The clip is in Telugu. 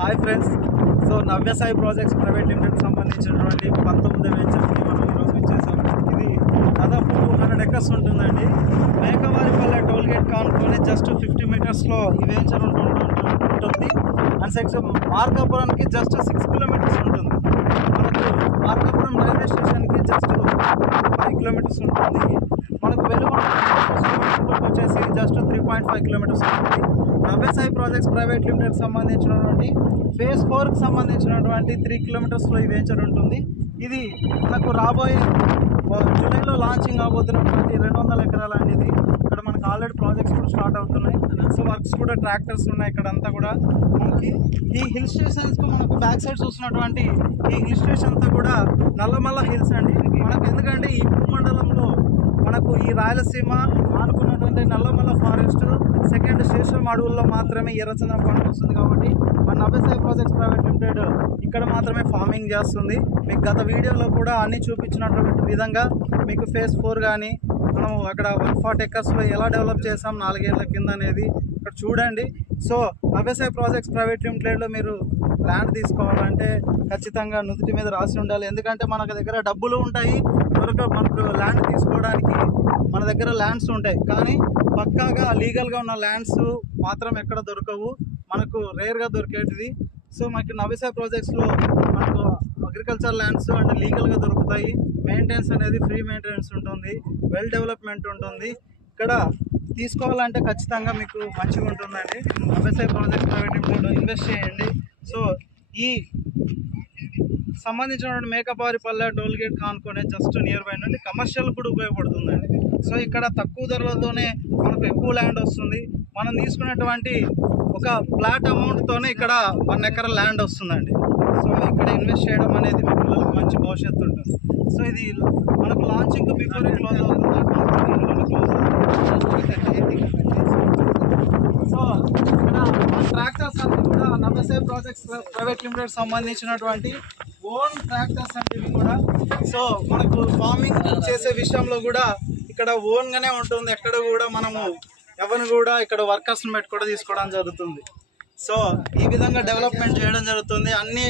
Hi friends. సో నవ్య సాయి ప్రాజెక్ట్స్ ప్రైవేట్ లిమిటెడ్ సంబంధించినటువంటి 19వ వెంచర్కి మనం ఈరోజు వచ్చేసాం. ఇది దాదాపు 200 ఎకర్స్ ఉంటుందండి. మేకవారిపల్లె టోల్ గేట్ కానుకొని జస్ట్ 50 మీటర్స్లో ఈ వెంచర్ ఉంటుంది. అండ్ సెక్షన్ మార్కాపురానికి జస్ట్ 6 కిలోమీటర్స్ ఉంటుంది. మనకు మార్కాపురం రైల్వే స్టేషన్కి జస్ట్ 5 కిలోమీటర్స్ ఉంటుంది. మనకు వెలుగొండ వచ్చేసి జస్ట్ 3.5 కిలోమీటర్స్ ఉంటుంది. నవ్య సాయి ప్రాజెక్ట్స్ ప్రైవేట్ లిమిటెడ్ సంబంధించినటువంటి ఫేజ్ 4కి సంబంధించినటువంటి 3 కిలోమీటర్స్లో ఈ వెంచర్ ఉంటుంది. ఇది మనకు రాబోయే జూలైలో లాంచింగ్ అవబోతున్నటువంటి 200 ఎకరాలు అండి. ఇది ఇక్కడ మనకు ఆల్రెడీ ప్రాజెక్ట్స్ కూడా స్టార్ట్ అవుతున్నాయి. సో వర్క్స్ కూడా ట్రాక్టర్స్ ఉన్నాయి ఇక్కడ అంతా కూడా. మనకి ఈ హిల్ స్టేషన్స్కు మనకు బ్యాక్ సైడ్ చూసినటువంటి ఈ హిల్ స్టేషన్ అంతా కూడా నల్లమల్ల హిల్స్ అండి. మనకు ఎందుకంటే ఈ భూమండలంలో మనకు ఈ రాయలసీమ ఆనుకున్నటువంటి నల్లమల్ల ఫారెస్ట్ సెకండ్ స్టేషన్ అడవుల్లో మాత్రమే ఎర్రచందనం పంట వస్తుంది. కాబట్టి మన Navya Sai projects private limited ఇక్కడ మాత్రమే ఫార్మింగ్ చేస్తుంది. మీకు గత వీడియోలో కూడా అన్నీ చూపించినటువంటి విధంగా మీకు ఫేజ్ 4 కానీ మనం అక్కడ 140 ఎకర్స్లో ఎలా డెవలప్ చేసాం 4 ఏళ్ల కింద అనేది ఇక్కడ చూడండి. సో నవ్య సాయి ప్రాజెక్ట్స్ ప్రైవేట్ లిమిటెడ్లో మీరు ల్యాండ్ తీసుకోవాలంటే ఖచ్చితంగా నుదుటి మీద రాసి ఉండాలి. ఎందుకంటే మన దగ్గర డబ్బులు ఉంటాయి, మనకు ల్యాండ్ తీసుకోవడానికి మన దగ్గర ల్యాండ్స్ ఉంటాయి, కానీ పక్కాగా లీగల్గా ఉన్న ల్యాండ్స్ మాత్రం ఎక్కడ దొరకవు, మనకు రేర్గా దొరికేటిది. సో మనకి నవ్య సాయి ప్రాజెక్ట్స్లో మనకు అగ్రికల్చర్ ల్యాండ్స్ అండ్ లీగల్గా దొరుకుతాయి. మెయింటెనెన్స్ అనేది ఫ్రీ మెయింటెనెన్స్ ఉంటుంది, వెల్ డెవలప్మెంట్ ఉంటుంది. ఇక్కడ తీసుకోవాలంటే ఖచ్చితంగా మీకు మంచిగా ఉంటుందండి. Navya Sai project private limited invest చేయండి. సో ఈ సంబంధించినటువంటి మేకపారిపల్లె టోల్ గేట్ కానుకొని జస్ట్ నియర్ బై నుండి కమర్షియల్ కూడా ఉపయోగపడుతుందండి. సో ఇక్కడ తక్కువ ధరలతోనే మనకు ఎక్కువ ల్యాండ్ వస్తుంది. మనం తీసుకున్నటువంటి ఒక ఫ్లాట్ అమౌంట్తోనే ఇక్కడ 1 ఎకర్ ల్యాండ్ వస్తుందండి. సో ఇక్కడ ఇన్వెస్ట్ చేయడం అనేది మీ పిల్లలకు మంచి భవిష్యత్తు ఉంటుంది. సో ఇది మనకు లాంచింగ్ బిఫోర్ క్లోజ్ అవుతుంది. సో ఇక్కడ ట్రాక్టర్స్ అన్ని కూడా నవ్య సాయి ప్రాజెక్ట్స్ ప్రైవేట్ లిమిటెడ్ సంబంధించినటువంటి ఓన్ ట్రాక్టర్స్ అంటే ఇవి కూడా. సో మనకు ఫార్మింగ్ చేసే విషయంలో కూడా ఇక్కడ ఓన్గానే ఉంటుంది. ఎక్కడ కూడా మనము ఎవరిని కూడా ఇక్కడ వర్కర్స్ని పెట్టి కూడా తీసుకోవడం జరుగుతుంది. సో ఈ విధంగా డెవలప్మెంట్ చేయడం జరుగుతుంది. అన్ని